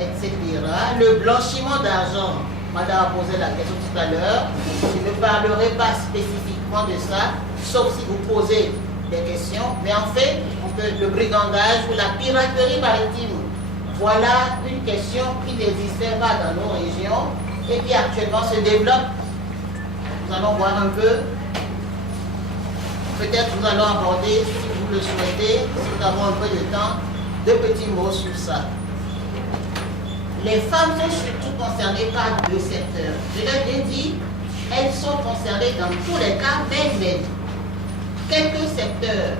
etc. Le blanchiment d'argent, madame a posé la question tout à l'heure, je ne parlerai pas spécifiquement de ça, sauf si vous posez des questions, mais en fait, le brigandage ou la piraterie maritime, voilà une question qui n'existait pas dans nos régions et qui actuellement se développe. Nous allons voir un peu. Peut-être nous allons aborder, si vous le souhaitez, si nous avons un peu de temps, deux petits mots sur ça. Les femmes sont surtout concernées par deux secteurs. Je l'ai bien dit, elles sont concernées dans tous les cas, mais quelques secteurs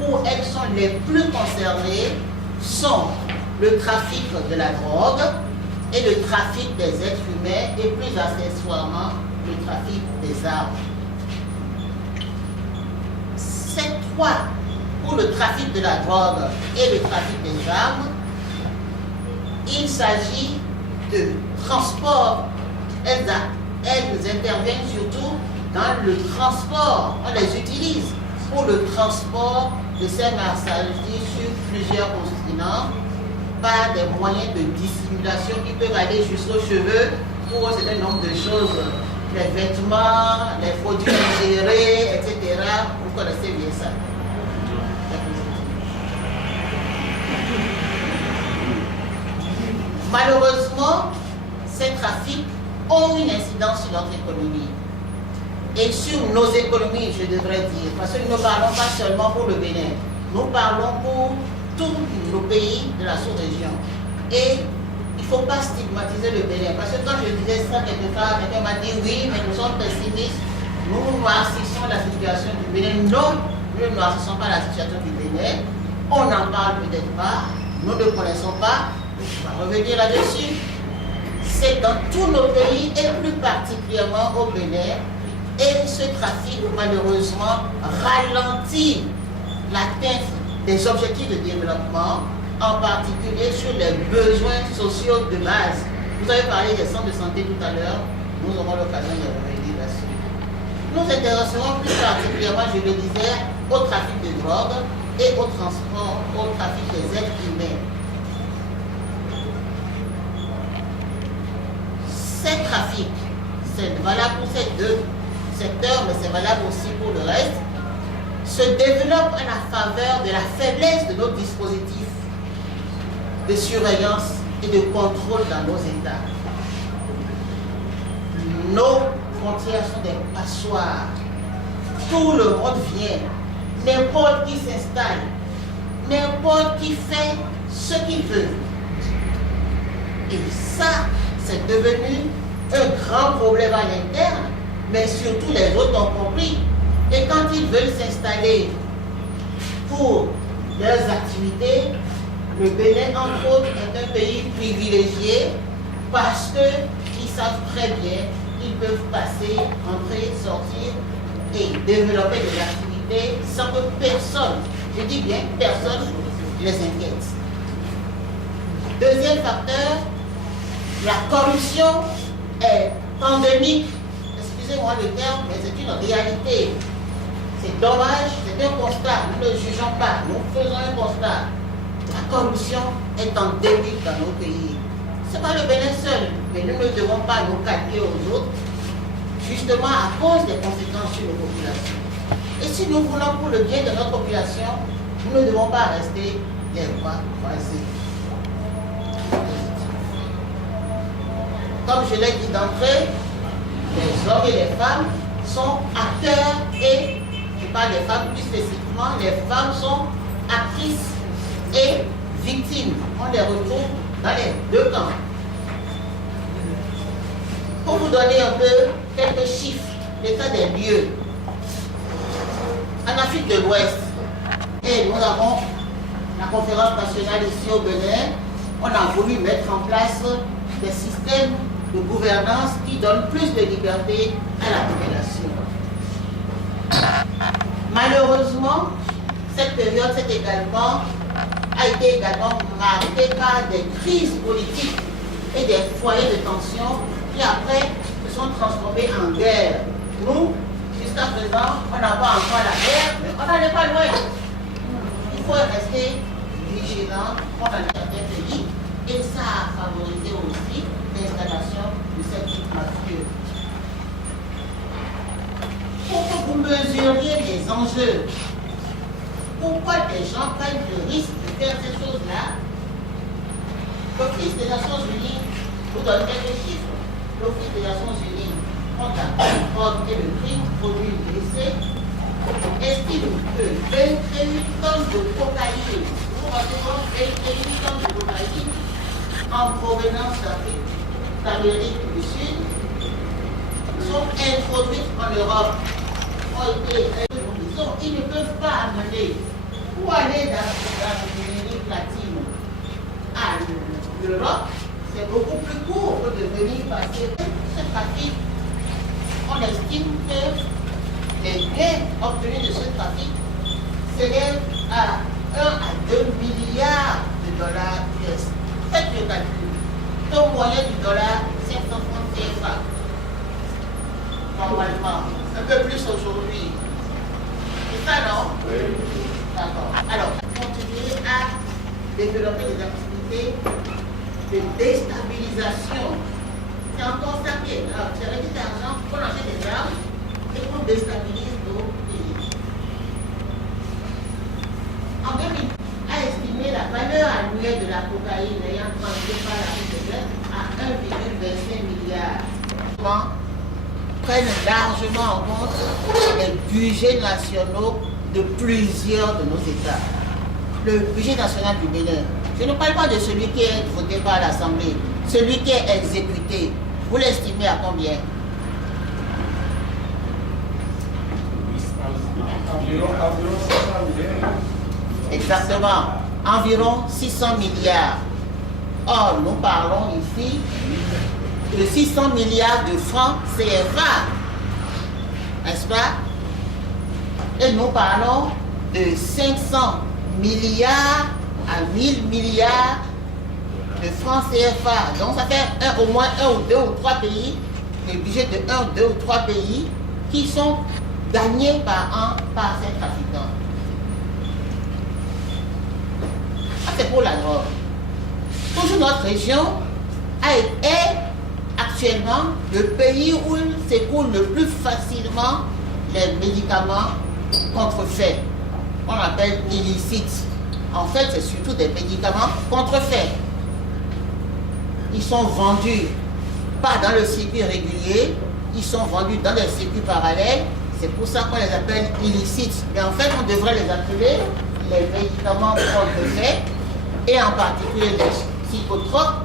où elles sont les plus concernées sont le trafic de la drogue et le trafic des êtres humains et plus accessoirement le trafic des armes. Ces trois, pour le trafic de la drogue et le trafic des armes, il s'agit de transport. Elles interviennent surtout dans le transport. On les utilise pour le transport de ces marchandises sur plusieurs continents par des moyens de dissimulation qui peuvent aller jusqu'aux cheveux pour un certain nombre de choses, les vêtements, les produits ingérés, etc. Vous connaissez bien ça. Malheureusement, ces trafics ont une incidence sur notre économie et sur nos économies, je devrais dire, parce que nous ne parlons pas seulement pour le Bénin, nous parlons pour tous nos pays de la sous-région. Et il ne faut pas stigmatiser le Bénin, parce que quand je disais ça quelque part, quelqu'un m'a dit oui, mais nous sommes pessimistes, nous noircissons la situation du Bénin. Non, nous ne noircissons pas la situation du Bénin, on n'en parle peut-être pas, nous ne connaissons pas, on va revenir là-dessus. C'est dans tous nos pays et plus particulièrement au Bénin, et ce trafic malheureusement ralentit l'atteinte des objectifs de développement, en particulier sur les besoins sociaux de base. Vous avez parlé des centres de santé tout à l'heure, nous aurons l'occasion de revenir là-dessus. Nous intéresserons plus particulièrement, je le disais, au trafic de drogue et au transport, au trafic des êtres humains. Ces trafics, c'est valable pour ces deux secteurs, mais c'est valable aussi pour le reste, se développent à la faveur de la faiblesse de nos dispositifs de surveillance et de contrôle dans nos États. Nos frontières sont des passoires. Tout le monde vient. N'importe qui s'installe. N'importe qui fait ce qu'il veut. Et ça, c'est devenu un grand problème à l'interne, mais surtout les autres ont compris. Et quand ils veulent s'installer pour leurs activités, le Bénin, entre autres, est un pays privilégié parce qu'ils savent très bien qu'ils peuvent passer, entrer, sortir et développer des activités sans que personne, je dis bien personne, les inquiète. Deuxième facteur, la corruption est endémique. Excusez-moi le terme, mais c'est une réalité. C'est dommage, c'est un constat. Nous ne jugeons pas, nous faisons un constat. La corruption est endémique dans nos pays. Ce n'est pas le Bénin seul, mais nous ne devons pas nous calquer aux autres, justement à cause des conséquences sur nos populations. Et si nous voulons pour le bien de notre population, nous ne devons pas rester les bras croisés. Comme je l'ai dit d'entrée, les hommes et les femmes sont acteurs et, je parle des femmes plus spécifiquement, les femmes sont actrices et victimes. On les retrouve dans les deux camps. Pour vous donner un peu quelques chiffres, l'état des lieux. En Afrique de l'Ouest, et nous avons la conférence nationale ici au Bénin, on a voulu mettre en place des systèmes de gouvernance qui donnent plus de liberté à la population. Malheureusement, cette période a été également marquée par des crises politiques et des foyers de tension qui après se sont transformés en guerre. Nous, jusqu'à présent, on n'a pas encore la guerre, mais on n'en est pas loin. Il faut rester vigilant dans certains pays et ça a favorisé vous mesuriez les enjeux. Pourquoi des gens prennent le risque de faire ces choses-là? L'Office des Nations Unies vous donne quelques chiffres. L'Office des Nations Unies, quant à et le crime produit blessé, estime que 21 tonnes de cocaïne, vous rendez compte, 21 tonnes de cocaïne en provenance d'Amérique du Sud sont introduites en Europe. Ils ne peuvent pas amener ou aller dans l'Amérique latine à l'Europe. C'est beaucoup plus court que de venir passer ce trafic. On estime que les gains obtenus de ce trafic s'élèvent à 1 à 2 milliards de dollars US. Faites le calcul. Taux moyen du dollar, 530 CFA. Normalement, un peu plus aujourd'hui. C'est ça, non? Oui. D'accord. Alors, continuer à développer des activités de déstabilisation. C'est encore ça qui est grave. C'est avec cet argent qu'on achète des armes et qu'on déstabilise nos pays. En 2000, a estimé la valeur annuelle de la cocaïne ayant transité par la route de guerre à 1,25 milliard. Prennent largement en compte les budgets nationaux de plusieurs de nos États. Le budget national du Bénin, je ne parle pas de celui qui est voté par l'Assemblée, celui qui est exécuté. Vous l'estimez à combien? Environ 600 milliards. Exactement, environ 600 milliards. Or, nous parlons ici de 600 milliards de francs CFA, n'est-ce pas? Et nous parlons de 500 milliards à 1000 milliards de francs CFA. Donc ça fait au moins un ou deux ou trois pays, le budget de 1, 2 ou 3 pays qui sont gagnés par an par ces trafiquants. Ça c'est pour la drogue. Toujours notre région est actuellement le pays où s'écoule le plus facilement les médicaments contrefaits. On appelle illicites. En fait, c'est surtout des médicaments contrefaits. Ils sont vendus pas dans le circuit régulier, ils sont vendus dans les circuits parallèles. C'est pour ça qu'on les appelle illicites. Mais en fait, on devrait les appeler les médicaments contrefaits, et en particulier les psychotropes,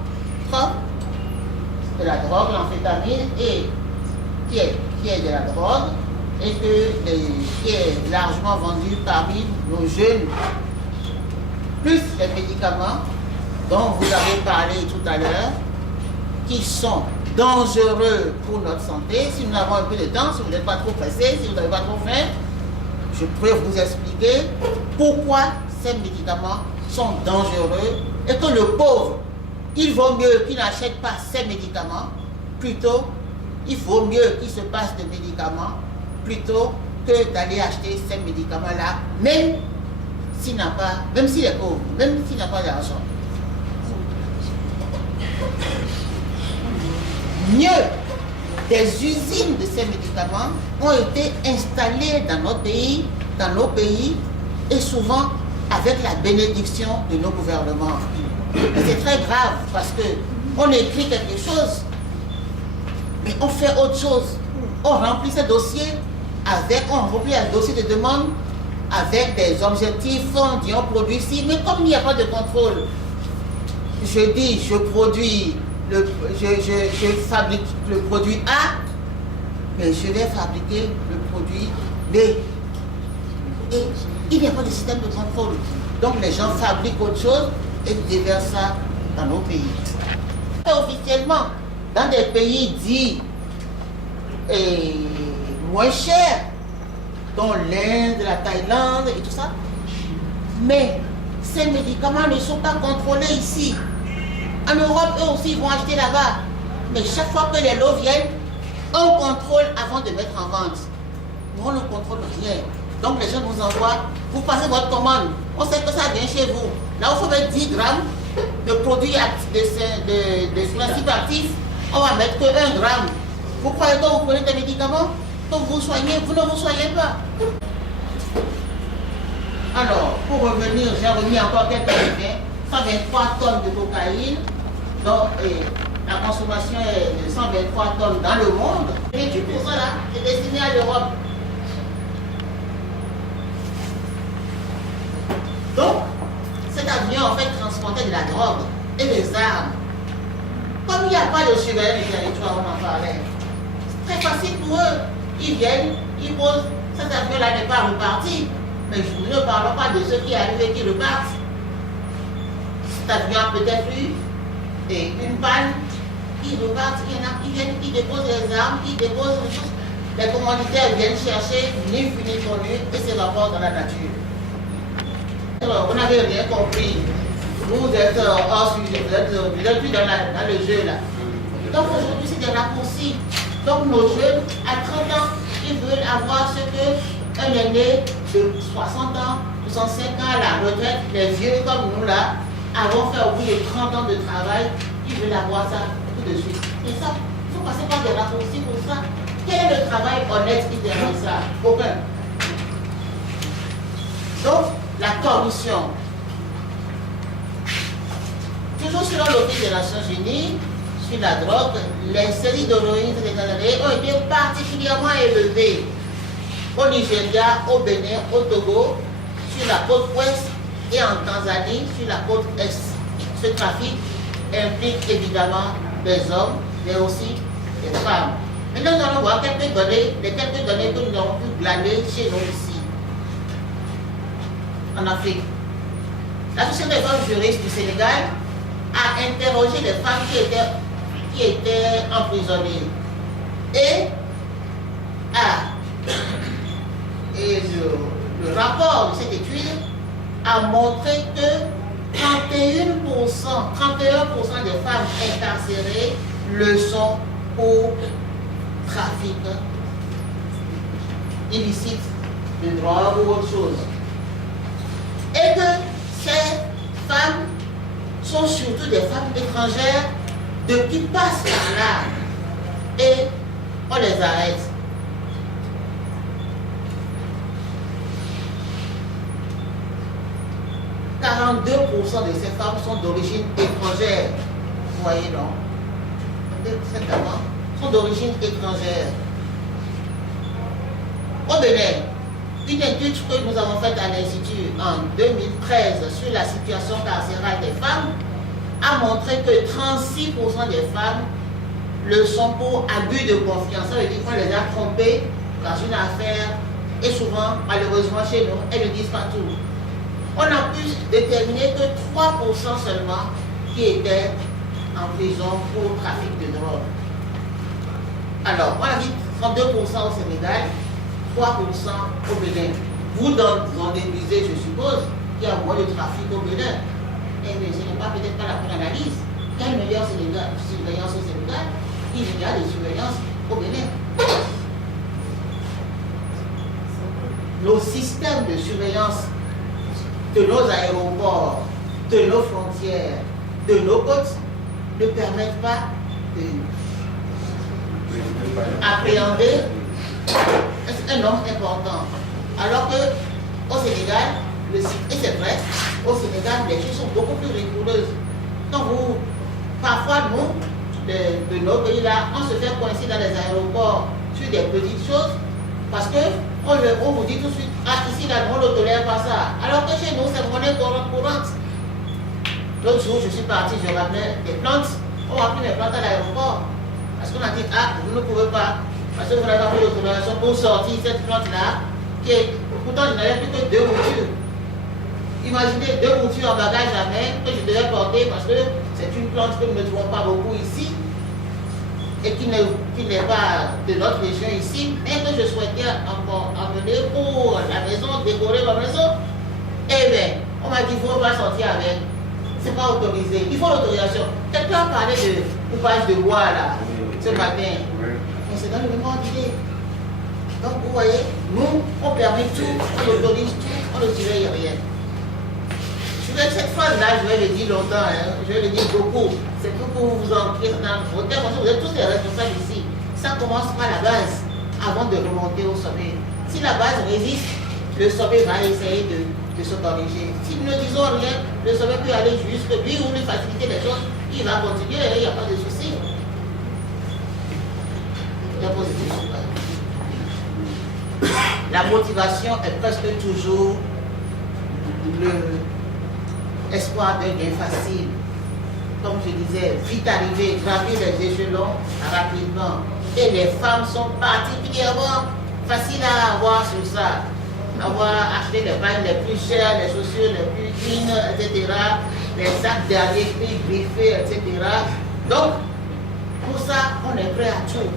de la drogue, l'amphétamine, et qui est de la drogue, et qui est largement vendu parmi nos jeunes, plus les médicaments dont vous avez parlé tout à l'heure, qui sont dangereux pour notre santé. Si nous avons un peu de temps, si vous n'êtes pas trop pressé, si vous n'avez pas trop faim, je peux vous expliquer pourquoi ces médicaments sont dangereux et que le pauvre, il vaut mieux qu'il n'achète pas ces médicaments, plutôt, il vaut mieux qu'il se passe de médicaments, plutôt que d'aller acheter ces médicaments-là, même s'il est pauvre, même s'il n'a pas d'argent. Mieux, des usines de ces médicaments ont été installées dans nos pays, et souvent avec la bénédiction de nos gouvernements. C'est très grave parce qu'on écrit quelque chose, mais on fait autre chose. On remplit ce dossier on remplit un dossier de demande avec des objectifs, on dit on produit ici, mais comme il n'y a pas de contrôle, je dis je fabrique le produit A, mais je vais fabriquer le produit B. Et il n'y a pas de système de contrôle. Donc les gens fabriquent autre chose et déversent ça dans nos pays. Et officiellement, dans des pays dits moins chers, dont l'Inde, la Thaïlande et tout ça, mais ces médicaments ne sont pas contrôlés ici. En Europe, eux aussi vont acheter là-bas. Mais chaque fois que les lots viennent, on contrôle avant de mettre en vente. Nous, on ne contrôle rien. Donc les gens nous envoient, vous passez votre commande, on sait que ça vient chez vous. Là où il faut mettre 10 grammes de produits de principes actifs, on va mettre que 1 gramme. Vous croyez que vous prenez des médicaments? Donc vous ne vous soignez pas. Alors, pour revenir, j'ai remis encore quelques effets. 123 tonnes de cocaïne, donc la consommation est de 123 tonnes dans le monde. 28% là, c'est destiné à l'Europe. Donc, cet avion en fait transportait de la drogue et des armes. Comme il n'y a pas de surveillance du territoire, on en parlait. C'est très facile pour eux. Ils viennent, ils posent, cet avion-là n'est pas reparti. Mais nous ne parlons pas de ceux qui arrivent et qui repartent. Cet avion a peut-être eu une panne, ils repartent, il y en a qui viennent, qui déposent les armes, qui déposent les choses. Les commanditaires viennent chercher, ni fini ni connu, et se rapportent dans la nature. Alors, vous n'avez rien compris. Vous êtes hors sujet, vous êtes plus dans le jeu là. Donc aujourd'hui, c'est des raccourcis. Donc nos jeunes, à 30 ans, ils veulent avoir ce qu'un aîné de 60 ans, 65 ans à la retraite, les vieux comme nous là, avons fait au bout de 30 ans de travail, ils veulent avoir ça tout de suite. Et ça, il faut passer par des raccourcis pour ça. Quel est le travail honnête qui derrière ça? Aucun. Donc, la corruption. Toujours selon l'Office des Nations Unies, sur la drogue, les séries d'héroïne des Canadiens ont été particulièrement élevées au Nigeria, au Bénin, au Togo, sur la côte ouest et en Tanzanie, sur la côte est. Ce trafic implique évidemment des hommes, mais aussi des femmes. Maintenant, nous allons voir quelques données, les quelques données que nous avons pu glaner chez nous ici, en Afrique. L'Association des femmes juristes du Sénégal a interrogé les femmes qui étaient emprisonnées et le rapport de cette étude a montré que 31% des femmes incarcérées le sont pour trafic illicite de drogue ou autre chose. Et que ces femmes sont surtout des femmes étrangères qui passent par là et on les arrête. « 42% de ces femmes sont d'origine étrangère. » Vous voyez, non? Cette dame sont d'origine étrangère. Au Bénin, une étude que nous avons faite à l'Institut en 2013 sur la situation carcérale des femmes a montré que 36% des femmes le sont pour abus de confiance. Ça veut dire qu'on les a trompées dans une affaire et souvent, malheureusement chez nous, elles ne disent pas tout. On a pu déterminer que 3% seulement qui étaient en prison pour trafic de drogue. Alors, on a dit 32% au Sénégal, 3% au Bénin. Vous en déduisez, je suppose, qu'il y a moins de trafic au Bénin. Mais ce n'est peut-être pas la bonne analyse. Quelle meilleure surveillance au Sénégal? Il y a de surveillance au Bénin. Nos systèmes de surveillance de nos aéroports, de nos frontières, de nos côtes ne permettent pas d'appréhender un nombre important. Alors que au Sénégal, et c'est vrai, au Sénégal, les choses sont beaucoup plus rigoureuses. Donc parfois, nous, de nos pays-là, on se fait coincer dans les aéroports sur des petites choses parce qu'on vous dit tout de suite, ah, ici, là, on ne tolère pas ça. Alors que chez nous, c'est monnaie courante. L'autre jour, je suis parti, je ramenais des plantes. On a pris mes plantes à l'aéroport. Parce qu'on a dit, ah, vous ne pouvez pas, parce que vous n'avez pas pris l'autorisation pour sortir cette plante-là, pourtant, je n'avais plus que 2 moutures. Imaginez 2 moutures en bagage à main que je devais porter parce que c'est une plante que nous ne trouvons pas beaucoup ici et qui n'est pas de notre région ici, mais que je souhaitais emmener pour la maison, décorer ma maison. Eh bien, on m'a dit, il ne faut pas sortir avec. Ce n'est pas autorisé. Il faut l'autorisation. Quelqu'un parlait de coupage de bois là, ce matin. Mais c'est dans le même ordre d'idée. Donc, vous voyez, nous, on permet tout, on autorise tout, on ne surveille rien. Cette phrase-là, je vais le dire longtemps, hein, je vais le dire beaucoup. C'est pour vous ancrer dans vos termes. Vous êtes tous des responsables ici. Ça commence par la base. avant de remonter au sommet. Si la base résiste, le sommet va essayer de se corriger. Si nous ne disons rien, le sommet peut aller jusque lui ou lui faciliter les choses, il va continuer et il n'y a pas de souci. La motivation est presque toujours l'espoir d'un gain facile. Comme je disais, vite arriver, gravir les échelons rapidement. Et les femmes sont particulièrement faciles à avoir sur ça. Avoir acheté les bagnes les plus chères, les chaussures les plus fines, etc. Les sacs derrière prix griffés, etc. Donc, pour ça, on est prêt à tout.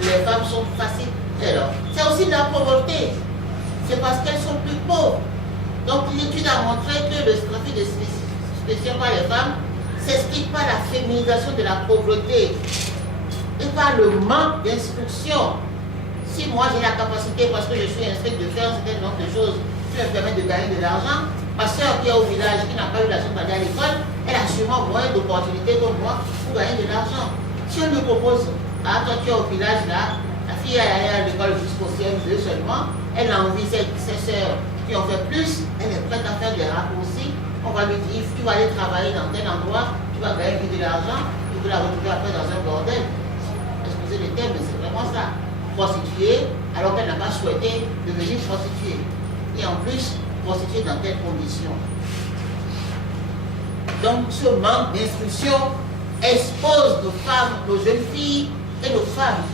Les femmes sont faciles. Alors, c'est aussi de la pauvreté. C'est parce qu'elles sont plus pauvres. Donc, l'étude a montré que le trafic de stupéfiants par les femmes s'explique par la féminisation de la pauvreté et par le manque d'instruction. Si moi j'ai la capacité, parce que je suis inscrite, de faire un certain nombre de choses qui me permettent de gagner de l'argent, ma soeur qui est au village, qui n'a pas eu la chance d'aller à l'école, elle a sûrement moins d'opportunités que moi pour gagner de l'argent. Si on lui propose, ah, toi qui es au village là, la fille elle est allée à l'école jusqu'au CM2 seulement, elle a envie, ses soeurs qui ont fait plus, elle est prête à faire des raccourcis. On va lui dire, tu vas aller travailler dans tel endroit, tu vas gagner de l'argent, tu vas la retrouver après dans un bordel. Excusez le terme, mais c'est vraiment ça. Prostituée, alors qu'elle n'a pas souhaité devenir prostituée. Et en plus, prostituée dans telles conditions. Donc, ce manque d'instruction expose nos femmes, nos jeunes filles et nos femmes.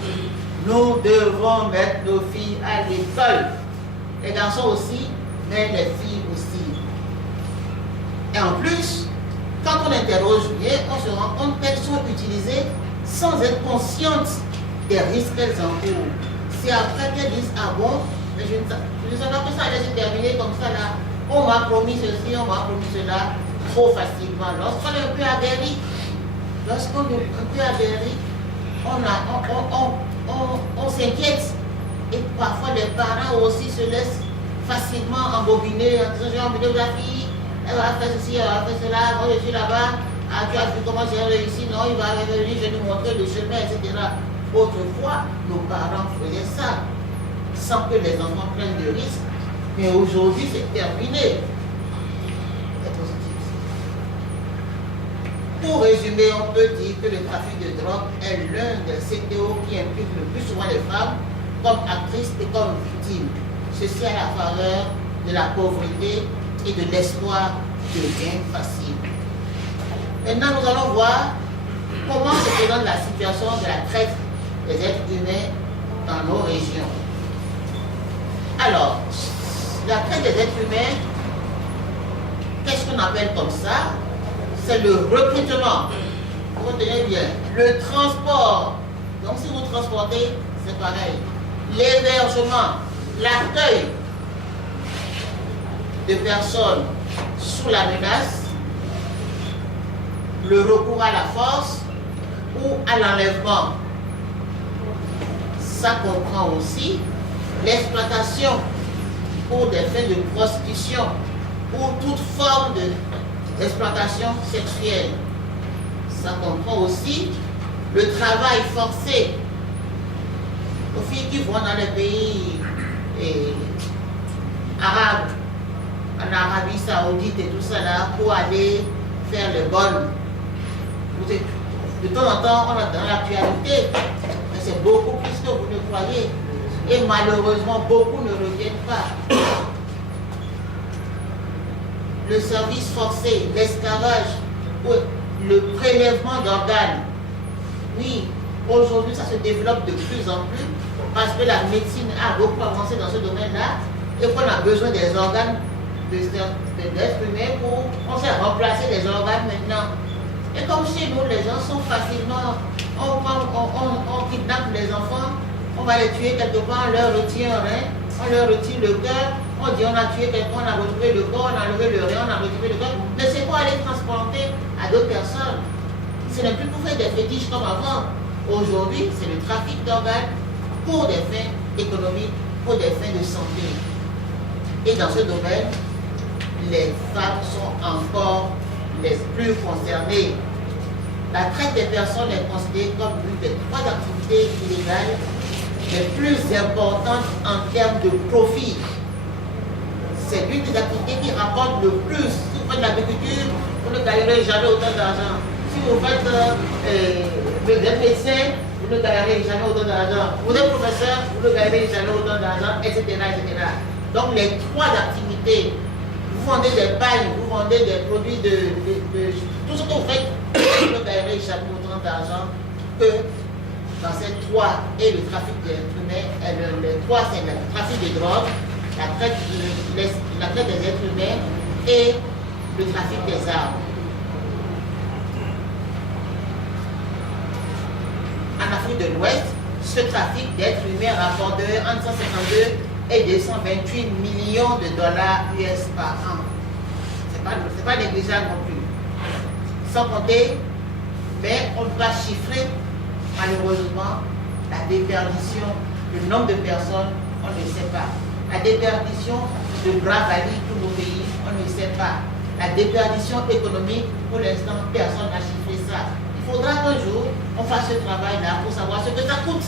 Nous devons mettre nos filles à l'école. Les garçons aussi, mais les filles aussi. Et en plus, quand on interroge bien, on se rend compte qu'elles sont utilisées sans être conscientes des risques qu'elles encourent. C'est après qu'elles disent, ah bon, mais je ne savais pas que ça allait se terminer comme ça là. On m'a promis ceci, on m'a promis cela, trop facilement. Lorsqu'on est un peu aguerri, on s'inquiète. Et parfois les parents aussi se laissent facilement embobiner en disant, j'ai emmené la fille, elle va faire ceci, elle va faire cela, moi je suis là-bas, ah, tu as vu comment j'ai réussi, non, il va revenir, je vais lui montrer le chemin, etc. Autrefois, nos parents faisaient ça, sans que les enfants prennent de risques. Mais aujourd'hui, c'est terminé. Pour résumer, on peut dire que le trafic de drogue est l'un des CTO qui implique le plus souvent les femmes comme actrices et comme victimes. Ceci à la faveur de la pauvreté et de l'espoir de gain facile. Maintenant, nous allons voir comment se présente la situation de la traite des êtres humains dans nos régions. Alors, la traite des êtres humains, qu'est-ce qu'on appelle comme ça? C'est le recrutement. Vous retenez bien. Le transport. Donc, si vous transportez, c'est pareil. L'hébergement, l'accueil de personnes sous la menace, le recours à la force ou à l'enlèvement. Ça comprend aussi l'exploitation pour des fins de prostitution ou toute forme d'exploitation sexuelle. Ça comprend aussi le travail forcé aux filles qui vont dans les pays arabes, en Arabie Saoudite et tout ça là, pour aller faire le bonnes. De temps en temps, on a dans l'actualité, mais c'est beaucoup plus que vous ne croyez. Et malheureusement, beaucoup ne reviennent pas. Le service forcé, l'esclavage, le prélèvement d'organes. Oui, aujourd'hui, ça se développe de plus en plus parce que la médecine a beaucoup avancé dans ce domaine-là et qu'on a besoin des organes d'êtres humains pour remplacer les organes maintenant. Et comme chez nous, les gens sont facilement, on kidnappe les enfants, on va les tuer quelque part, on leur retire un rein, on leur retire le cœur, on dit on a tué quelqu'un, on a retrouvé le corps, on a levé le rein, on a retrouvé le cœur, mais c'est pour aller transplanter à d'autres personnes. Ce n'est plus pour faire des fétiches comme avant. Aujourd'hui, c'est le trafic d'organes pour des fins économiques, pour des fins de santé. Et dans ce domaine, les femmes sont encore les plus concernées. La traite des personnes est considérée comme l'une des trois activités illégales les plus importantes en termes de profit. C'est l'une des activités qui rapporte le plus. Si vous faites de l'agriculture, vous ne gagnerez jamais autant d'argent. Si vous faites le médecin, vous ne gagnerez jamais autant d'argent. Vous êtes professeur, vous ne gagnerez jamais autant d'argent, etc., etc. Donc les trois activités, vous vendez des pailles, vous vendez des produits tout ce que vous faites, vous ne gagnerez jamais autant d'argent que dans ces trois. Et le trafic d'êtres humains, les trois, c'est le trafic de drogue, la traite des êtres humains et le trafic des armes. En Afrique de l'Ouest, ce trafic d'êtres humains rapporterait entre 152 et 228 millions de dollars US par an. C'est pas négligeable non plus. Sans compter, mais on doit chiffrer malheureusement la déperdition, le nombre de personnes, on ne sait pas. La déperdition de Bravali pour nos pays, on ne sait pas. La déperdition économique, pour l'instant, personne n'a chiffré ça. Il faudra qu'un jour, on fasse ce travail-là pour savoir ce que ça coûte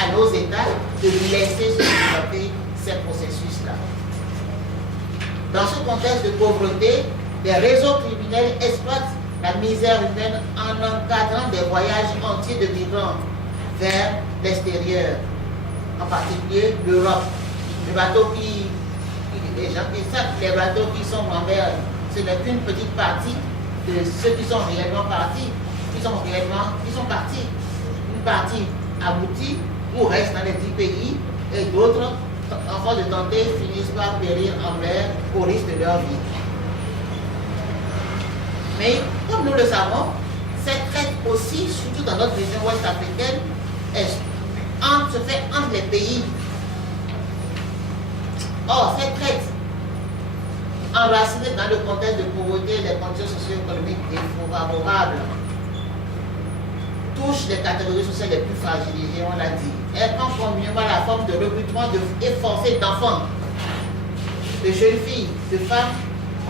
à nos États de laisser se développer ces processus-là. Dans ce contexte de pauvreté, les réseaux criminels exploitent la misère humaine en encadrant des voyages entiers de migrants vers l'extérieur, en particulier l'Europe. Les bateaux les bateaux qui sont en mer, ce n'est qu'une petite partie de ceux qui sont réellement partis, qui sont partis. Une partie aboutit ou reste dans les 10 pays et d'autres, en force de tenter, finissent par périr en mer au risque de leur vie. Mais comme nous le savons, cette traite aussi, surtout dans notre région ouest africaine, se fait entre les pays. Or, cette traite, enracinée dans le contexte de pauvreté et des conditions socio-économiques défavorables, touche les catégories sociales les plus fragilisées, on l'a dit. Elle prend communément la forme de recrutement et forcé d'enfants, de jeunes filles, de femmes,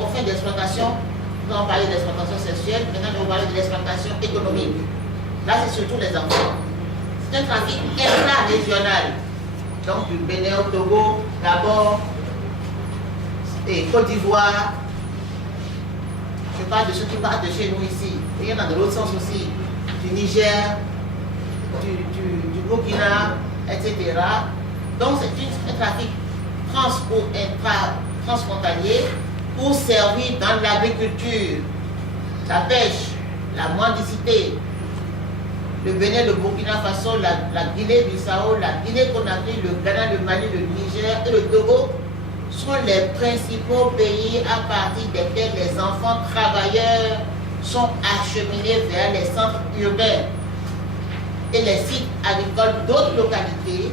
au fait d'exploitation. Nous allons parler d'exploitation sexuelle, maintenant nous allons parler de l'exploitation économique. Là, c'est surtout les enfants. C'est un trafic intra-régional. Donc, du Bénin au Togo, Gabon, et Côte d'Ivoire. Je parle de ceux qui partent de chez nous ici. Et il y en a de l'autre sens aussi. Du Niger, du Burkina, etc. Donc, c'est un trafic transfrontalier pour servir dans l'agriculture, la pêche, la mendicité. Le Bénin, le Burkina Faso, la Guinée-Bissau, la Guinée-Conakry, le Ghana, le Mali, le Niger et le Togo sont les principaux pays à partir desquels les enfants travailleurs sont acheminés vers les centres urbains et les sites agricoles d'autres localités